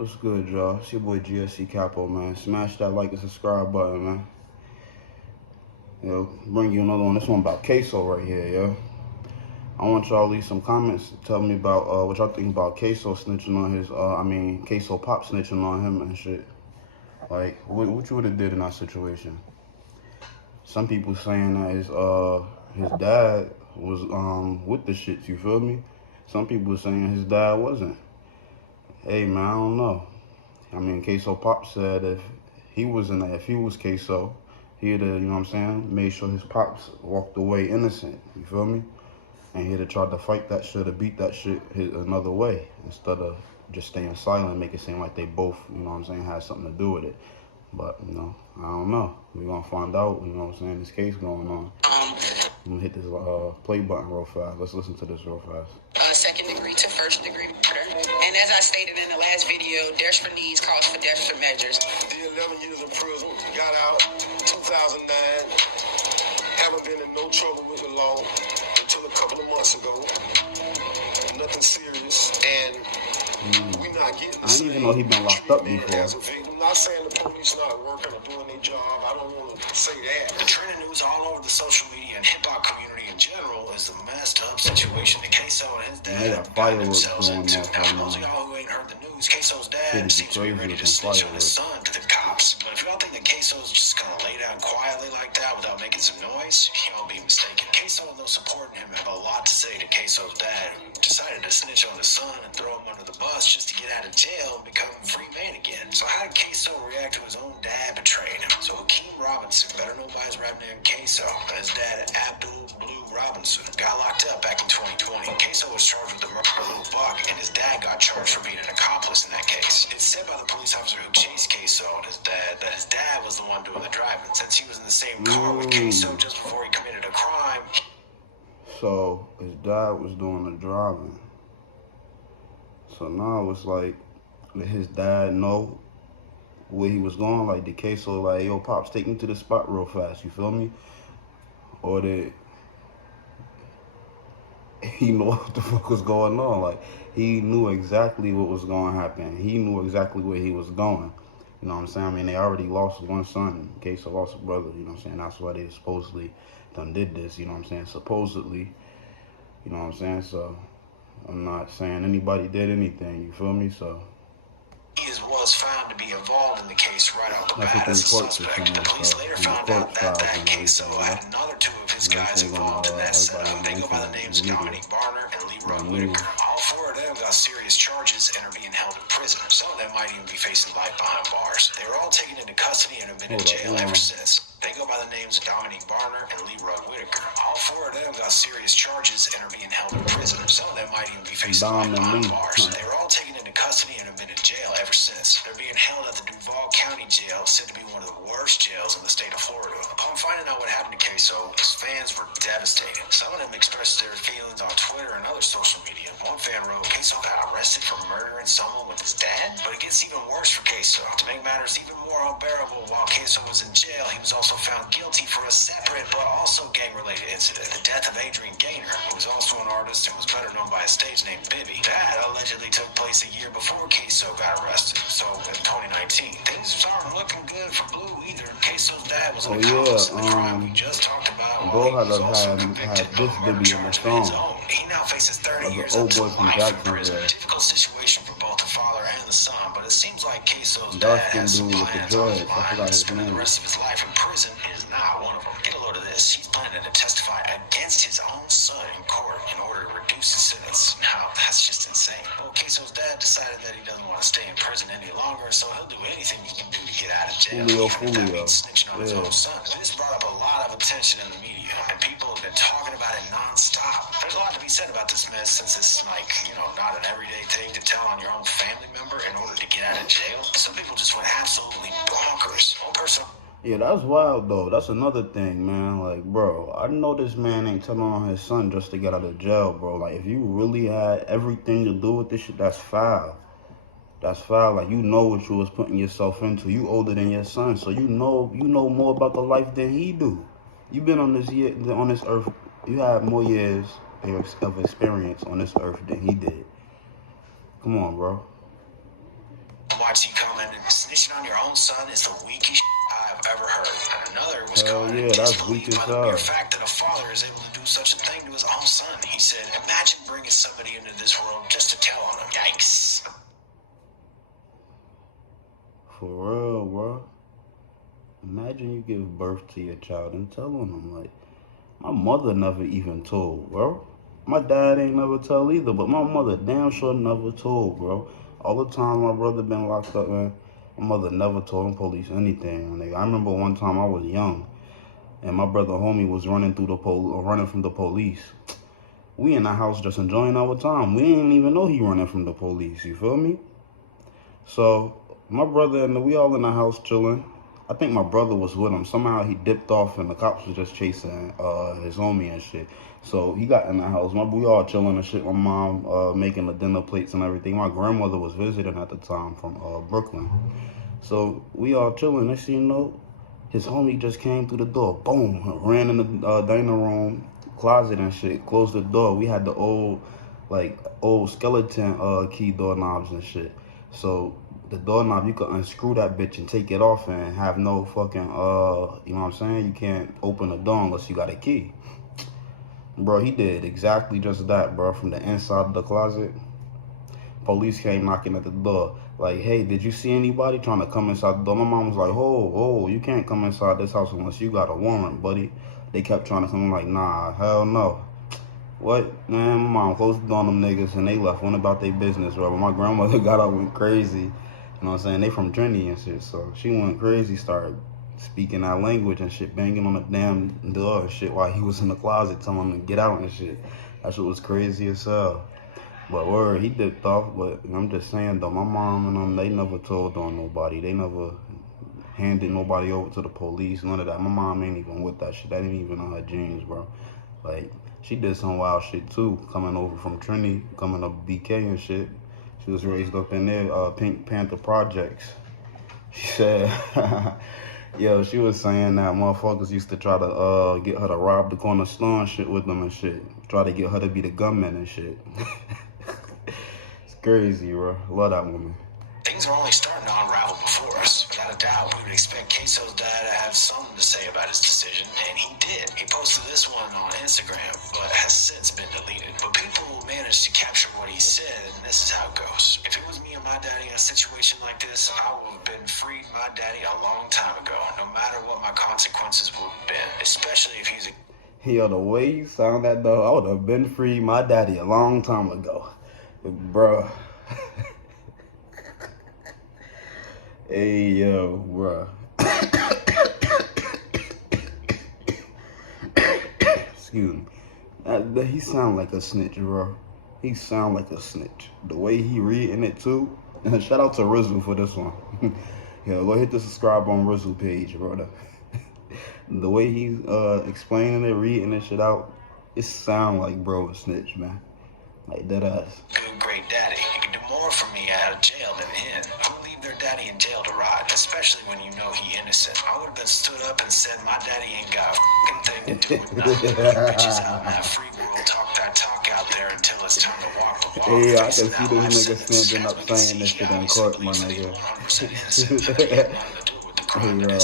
What's good, y'all? It's your boy GSECAPONE, man. Smash that like and subscribe button, man. Yo, bring you another one. This one about Ksoo right here, yo. I want y'all to leave some comments to tell me about what y'all think about Ksoo snitching on his, Ksoo Pop snitching on him and shit. Like, what you would have did in that situation? Some people saying that his dad was with the shit, you feel me? Some people saying his dad wasn't. Hey, man, I don't know. I mean, Ksoo Pop said if he was Ksoo, he'd have, you know what I'm saying, made sure his pops walked away innocent, you feel me? And he'd have tried to fight that shit or beat that shit another way instead of just staying silent and make it seem like they both, you know what I'm saying, had something to do with it. But, you know, I don't know. We're going to find out, you know what I'm saying, this case going on. I'm going to hit this play button real fast. Let's listen to this real fast. Second degree to first degree murder. And as I stated in the last video, desperate needs calls for desperate measures. Did 11 years in prison, got out 2009. Haven't been in no trouble with the law until a couple of months ago. Nothing serious, and we not getting the I didn't even know he'd been locked up before. I'm not saying the police not working or doing their job. I don't want to say that. The trending news all over the social media and hip-hop community in general is the messed up situation that Ksoo and his dad have gotten themselves into. Now, for those of y'all who ain't heard the news, Ksoo's dad seems to be ready to snitch on his son to the cops. But if y'all think that Ksoo's just gonna lay down quietly like that without making some noise, y'all be mistaken. Ksoo and those supporting him have a lot to say to Ksoo's dad, who decided to snitch on his son and throw him under the bus just to get out of jail and become a free man again. So how did Ksoo react to his own dad betraying him? So Hakeem Robinson, better known by his rap name Ksoo, and his dad Abdul Blue Robinson, got locked up back in 2020. Ksoo was charged with the murder of Lil Buck, and his dad got charged for being an accomplice in that case. It's said by the police officer who chased Ksoo and his dad that his dad was the one doing the driving, since he was in the same car with Ksoo just before he committed a crime. So his dad was doing the driving. So now it's like, did his dad know where he was going? Like, did Ksoo like, yo, Pops, take me to the spot real fast, you feel me? Or did he know what the fuck was going on? Like, he knew exactly what was going to happen. He knew exactly where he was going. You know what I'm saying? I mean, they already lost one son. Ksoo lost a brother, you know what I'm saying? That's why they supposedly done did this, you know what I'm saying? Supposedly, you know what I'm saying? So, I'm not saying anybody did anything, you feel me? So, he was found to be involved in the case right off the bat as a suspect. The police later found out that Ksoo had another two of his guys involved in that setup. They go by the names of Dominique Barner and Leroy Whitaker. All four of them got serious charges and are being held in prison. Some of them might even be facing life behind bars. They were all taken into custody and have been in jail ever since. They go by the names of Dominique Barner and Leroy Whitaker. All four of them got serious charges and are being held in prison. Some of them might even be facing life behind bars. They were all taken into custody and have been in jail ever since. They're being held at the Duval County Jail, said to be one of the worst jails in the state of Florida. Upon finding out what happened to Ksoo, his fans were devastated. Some of them expressed their feelings on Twitter and other social media. One fan wrote, Ksoo got arrested for murdering someone with his dad? But it gets even worse for Ksoo. To make matters even more unbearable, while Ksoo was in jail, he was also found guilty for a separate but also gang-related incident, the death of Adrian Gaynor, who was also an artist and was better known by a stage name Bibby. That allegedly took place a year before Ksoo got arrested, so in 2019. Things aren't looking good for Blue either. Ksoo's dad was an accomplice in the crime we just talked about. Bro had this Bibby in the song. He now faces 30 years of life in prison. A difficult situation for both the father and the son, but it seems like Ksoo's dad has some plans on his mind. Spending the rest of his life in prison is not one of them. Get a load of this. He's planning to testify against his own son in court in order to reduce his sentence. Now, that's just insane. Well, Ksoo's dad decided that he doesn't want to stay in prison any longer, so he'll do anything he can do to get out of jail, even if that means snitching on his own son. This brought up a lot of attention in the media, and people have been talking about it non-stop. There's a lot to be said about this mess, since it's like, you know, not an everyday thing to tell on your own family member in order to get out of jail. Some people just went absolutely bonkers. One person... Yeah, that's wild, though. That's another thing, man. Like, bro, I know this man ain't telling on his son just to get out of jail, bro. Like, if you really had everything to do with this shit, that's foul. That's foul. Like, you know what you was putting yourself into. You older than your son, so you know more about the life than he do. You been on this earth. You have more years of experience on this earth than he did. Come on, bro. YT commented, snitching on your own son is the weakest I've ever heard. And another was caught in disbelief by the mere fact that a father is able to do such a thing to his own son. He said, imagine bringing somebody into this world just to tell on him. Yikes. For real, bro. Imagine you give birth to your child and telling them, like, my mother never even told, bro. My dad ain't never tell either, but my mother damn sure never told, bro. All the time my brother been locked up, man, my mother never told the police anything, nigga. I remember one time I was young, and my brother homie was running from the police. We in the house just enjoying our time. We didn't even know he running from the police, you feel me? So, my brother and we all in the house chilling. I think my brother was with him. Somehow he dipped off and the cops was just chasing his homie and shit. So he got in the house. We all chilling and shit. My mom making the dinner plates and everything. My grandmother was visiting at the time from Brooklyn. So we all chilling. Next thing you know, his homie just came through the door. Boom. Ran in the dining room closet and shit. Closed the door. We had the old skeleton key doorknobs and shit. So the doorknob, you could unscrew that bitch and take it off and have no fucking, you know what I'm saying? You can't open the door unless you got a key. Bro, he did exactly just that, bro. From the inside of the closet, police came knocking at the door. Like, hey, did you see anybody trying to come inside the door? My mom was like, oh, you can't come inside this house unless you got a warrant, buddy. They kept trying to come. I'm like, nah, hell no. What? Man, my mom closed the door on them niggas and they left, went about their business, bro. But my grandmother got up, went crazy. You know what I'm saying? They from Trinity and shit, so she went crazy, started speaking that language and shit, banging on the damn door and shit while he was in the closet telling him to get out and shit. That shit was crazy as hell. But word, he dipped off, but I'm just saying though, my mom and them, they never told on nobody. They never handed nobody over to the police, none of that. My mom ain't even with that shit. That ain't even in her genes, bro. Like, she did some wild shit too, coming over from Trinity, coming up BK and shit. She was raised up in there, Pink Panther Projects. She said, yo, she was saying that motherfuckers used to try to get her to rob the corner store and shit with them and shit. Try to get her to be the gunman and shit. It's crazy, bro. Love that woman. Things are only starting to unravel before us. Without a doubt, we would expect Ksoo's dad to have something to say about his decision, and he did. He posted this one on Instagram, but has since been deleted. But people will manage to capture what he said, and this is how it goes. If it was me and my daddy in a situation like this, I would have been freed my daddy a long time ago, no matter what my consequences would have been, especially if he's a... Yo, the way you sound that though, I would have been free my daddy a long time ago. Bro. Hey, yo, bro. Excuse me. He sound like a snitch, bro. He sound like a snitch. The way he reading it too. Shout out to Rizzo for this one. Yo, go hit the subscribe on Rizzo page, brother. The way he's explaining it, reading this shit out, it sound like bro a snitch, man. Like dead ass. Good, great daddy. You can do more for me out of jail than in. Who leave their daddy in jail to rot, especially when you know he innocent. I would have been stood up and said my daddy ain't got a fucking thing to do with nothing. Bitches out in that free world talk that talk out there until it's time to walk the walk. Hey, I can see this nigga standing up saying this shit in court, my nigga. Hey, yo.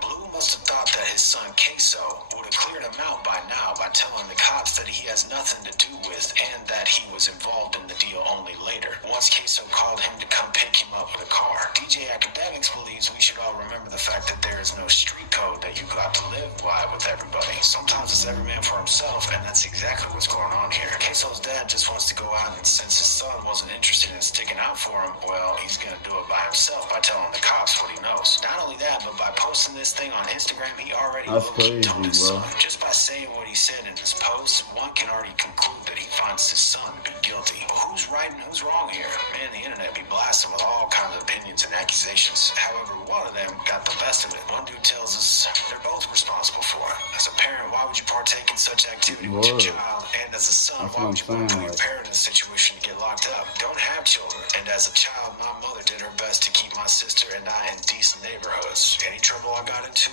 Blue must have thought that his son Ksoo would have cleared him out by now by telling the cops that he has nothing to do with and that he was involved in the deal only later. Once Ksoo called him to come pick him up with a car. DJ Academics believes we should all remember the fact that there is no street code that you got to live by with everybody. Sometimes it's every man for himself, and that's exactly what's going on here. Ksoo's dad just wants to go out, and since his son wasn't interested in sticking out for him, well, he's gonna do it by himself by telling the cops what he knows. Not only that, but by posting this thing on Instagram, he already told his son. Just by saying what he said in his post, one can already conclude that he finds his son to be guilty. But who's right and who's wrong here? Man, the internet be blasted with all kinds of opinions and accusations. However, one of them got the best of it. One dude tells us they're both responsible for it. As a parent, why would you partake in such activity with your child? And as a son, why would you put your parent in a situation to get locked up? Don't have children. And as a child, my mother did her best to keep my sister and I in decent neighborhoods. Any trouble I got into?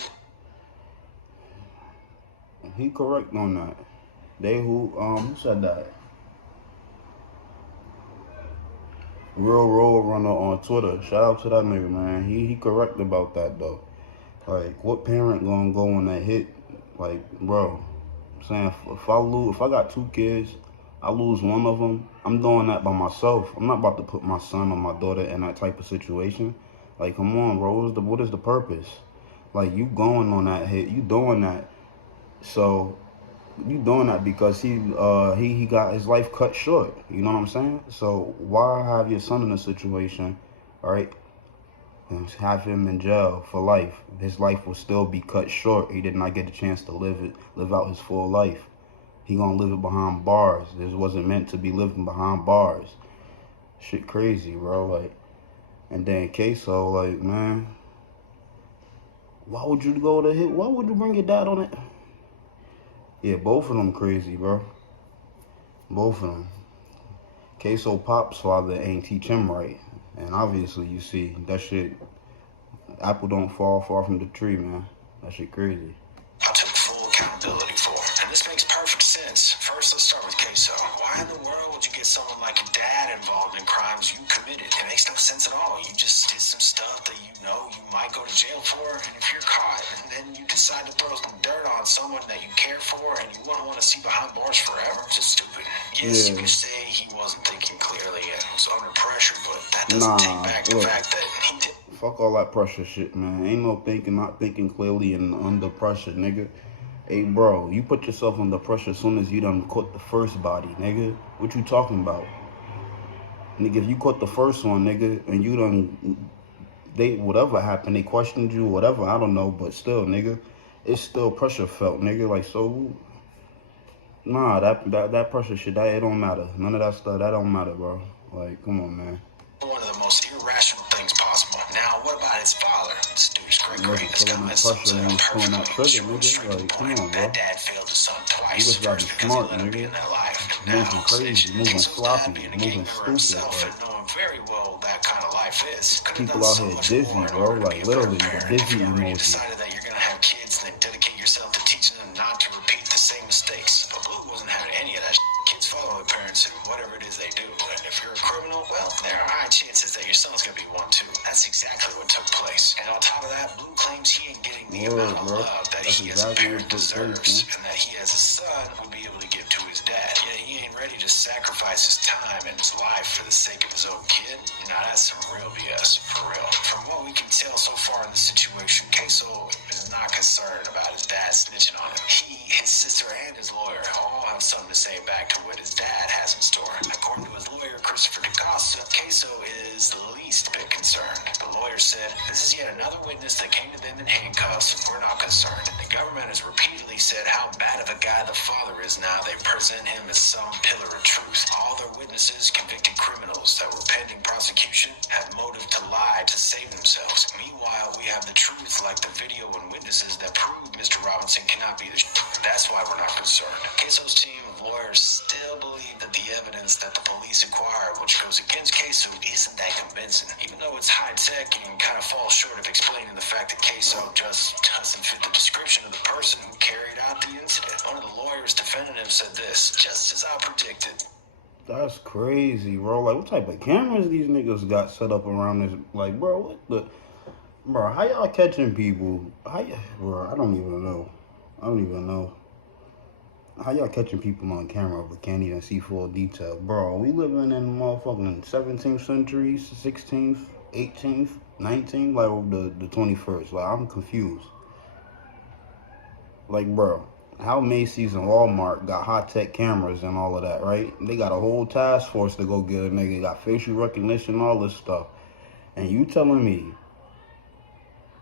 He correct on that. Who said that? Real Road Runner on Twitter. Shout out to that nigga, man. He correct about that though. Like, what parent gonna go on that hit? Like, bro, I'm saying if I got 2 kids, I lose one of them, I'm doing that by myself. I'm not about to put my son or my daughter in that type of situation. Like, come on, bro. What is the purpose? Like, you going on that hit, you doing that. So you doing that because he got his life cut short. You know what I'm saying? So why have your son in a situation, all right, and have him in jail for life? His life will still be cut short. He did not get a chance to live out his full life. He gonna live it behind bars. This wasn't meant to be living behind bars. Shit crazy, bro. Like, and then Ksoo, like, man, why would you go to hit? Why would you bring your dad on it? Yeah, both of them crazy, bro. Both of them. Ksoo Pop's father ain't teach him right. And obviously, you see, that shit, apple don't fall far from the tree, man. That shit crazy. I took full accountability for, and this makes perfect sense. First, let's start with Ksoo. Why in the world would you get someone like your dad involved in crimes you committed? It makes no sense at all. You just did some stuff that you know you might go to jail for, and if you're caught, and then you decide to throw some dirt on someone that you care for and you wouldn't want to see behind bars forever, it's just stupid. Yes, you could say he wasn't thinking clearly and was under pressure, but that doesn't take back the fact that he did. Fuck all that pressure shit, man. Ain't no not thinking clearly and under pressure, nigga. Hey, bro, you put yourself under pressure as soon as you done caught the first body, nigga. What you talking about? Nigga, if you caught the first one, nigga, and you done, whatever happened, they questioned you, whatever, I don't know, but still, nigga, it's still pressure felt, nigga. Like, so, nah, that pressure shit, it don't matter. None of that stuff, that don't matter, bro. Like, come on, man. One of the most irrational things possible. Now, what about his father? This dude's great. His comments perfectly straight to the point. That dad failed his son twice. First because he let him be in that life. Moving crazy, moving sloppy, moving stupid. Like, knowing very well that kind of life is. People out here dizzy, bro. Like, literally, the dizzy emoji. Decided that you're gonna have kids and then dedicate yourself to teaching them not to repeat the same mistakes. But Blue wasn't having any of that. Kids follow their parents in whatever it is they do. And if you're a criminal, well, there are high chances that your son's gonna be one too. That's exactly what took place. And on top of that, Blue claims he ain't getting the amount of love that he as a parent deserves, and that he as a son would be able to give to his dad. Yet he ain't ready to sacrifice his time and his life for the sake of his own kid. Now that's some real BS, for real. From what we can tell so far in the situation, Ksoo is not concerned about his dad snitching on him. He, his sister, and his lawyer all have something to say back to what his dad has in store. According to his lawyer, Christopher Ksoo is the least bit concerned. The lawyer said, "This is yet another witness that came to them in handcuffs. We're not concerned." The government has repeatedly said how bad of a guy the father is now. They present him as some pillar of truth. All their witnesses, convicted criminals that were pending prosecution, had motive to lie to save themselves. Meanwhile, we have the truth, like the video and witnesses that prove Mr. Robinson cannot be the That's why we're not concerned. Ksoo's team of lawyers still believe that the evidence that the police acquired, which goes against Ksoo, isn't that convincing. Even though it's high-tech and kind of falls short of explaining the fact that Ksoo just doesn't fit the description of the person who carried out the incident. One of the lawyers defending him said this, just as I predicted. That's crazy, bro. Like, what type of cameras these niggas got set up around this? Like, bro, what the... Bro, how y'all catching people? Bro, I don't even know. How y'all catching people on camera but can't even see full detail? Bro, we living in motherfucking 17th century, 16th, 18th, 19th, like the 21st. Like, I'm confused. Like, bro, how Macy's and Walmart got high-tech cameras and all of that, right? They got a whole task force to go get a nigga, got facial recognition, all this stuff. And you telling me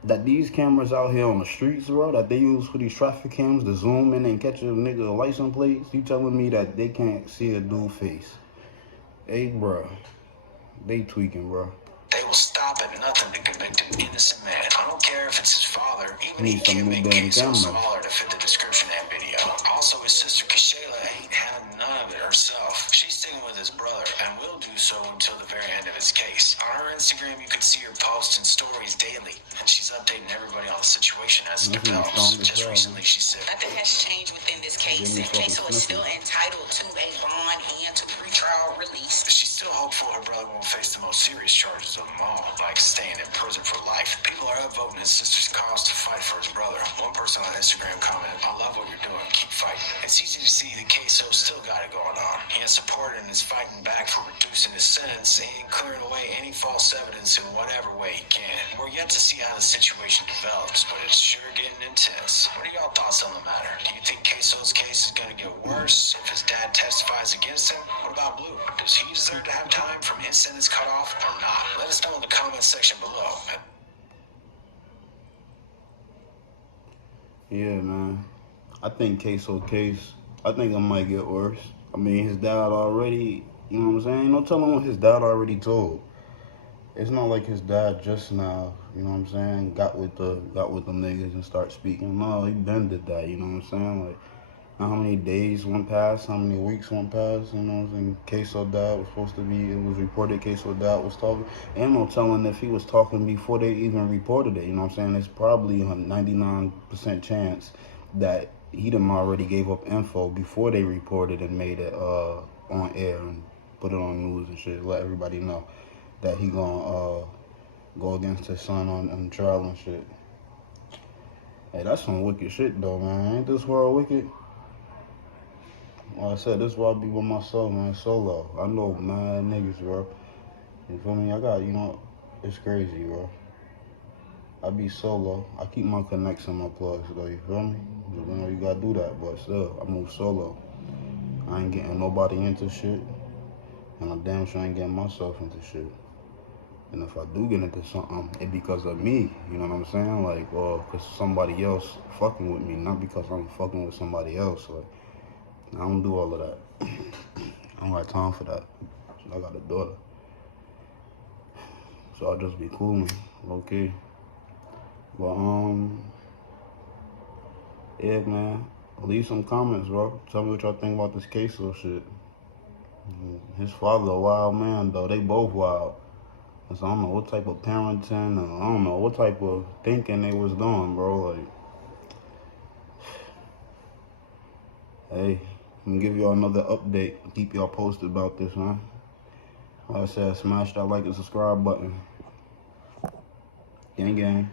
that these cameras out here on the streets, bro, that they use for these traffic cams to zoom in and catch a nigga license plates, you telling me that they can't see a dude's face? Hey, bro, they tweaking, bro. They will stop at nothing to convict an innocent man. I don't care if it's his father, even he can't make Ksoo smaller to fit the description and video. Also, his sister Kashayla ain't had none of it herself. She's sticking with his brother and will do so until the very end of his case. On her Instagram, you can see her posting stories daily, and she's updating everybody on the situation as it develops. Just recently, she said, "Nothing has changed within this case, and Ksoo is still entitled to a bond and to pretrial release." She Still hopeful her brother won't face the most serious charges of them all, like staying in prison for life. People are upvoting his sister's cause to fight for his brother. One person on Instagram commented, "I love what you're doing, keep fighting." It's easy to see that Ksoo still got it going on. He has support and is fighting back for reducing his sentence and clearing away any false evidence in whatever way he can. We're yet to see how the situation develops, but it's sure getting intense. What are y'all thoughts on the matter? Do you think Ksoo's case is going to get worse if his dad testifies against him? What about Blue? Does he deserve to have time from his sentence cut off or not? Let us know in the comments section below. Yeah, man. I think Ksoo case, I think it might get worse. I mean, his dad already, you know what I'm saying? No telling what his dad already told. It's not like his dad just now, you know what I'm saying, got with them niggas and start speaking. No, he been did that, you know what I'm saying? Like, how many days went past, how many weeks went past, you know what I'm saying? Ksoo dad was supposed to be, it was reported Ksoo dad was talking. Ain't no telling if he was talking before they even reported it, you know what I'm saying? It's probably a 99% chance that he done already gave up info before they reported and made it on air and put it on news and shit, let everybody know that he gonna go against his son on trial and shit. Hey, that's some wicked shit though, man. Ain't this world wicked? Like I said, this is why I be with myself, man, solo. I know mad niggas, bro. You feel me? I got, you know, it's crazy, bro. I be solo. I keep my connects and my plugs, though, you feel me? You know, you gotta do that, but still, I move solo. I ain't getting nobody into shit, and I damn sure ain't getting myself into shit. And if I do get into something, it because of me, you know what I'm saying? Like, or because somebody else fucking with me, not because I'm fucking with somebody else. Like, I don't do all of that. I don't got time for that. I got a daughter. So I'll just be cool, okay. But yeah, man. Leave some comments, bro. Tell me what y'all think about this Ksoo shit. His father a wild man, though. They both wild. So I don't know what type of parenting, or I don't know what type of thinking they was doing, bro. Like, hey, I'm gonna give y'all another update. Keep y'all posted about this, man. Like I said, smash that like and subscribe button. Gang, gang.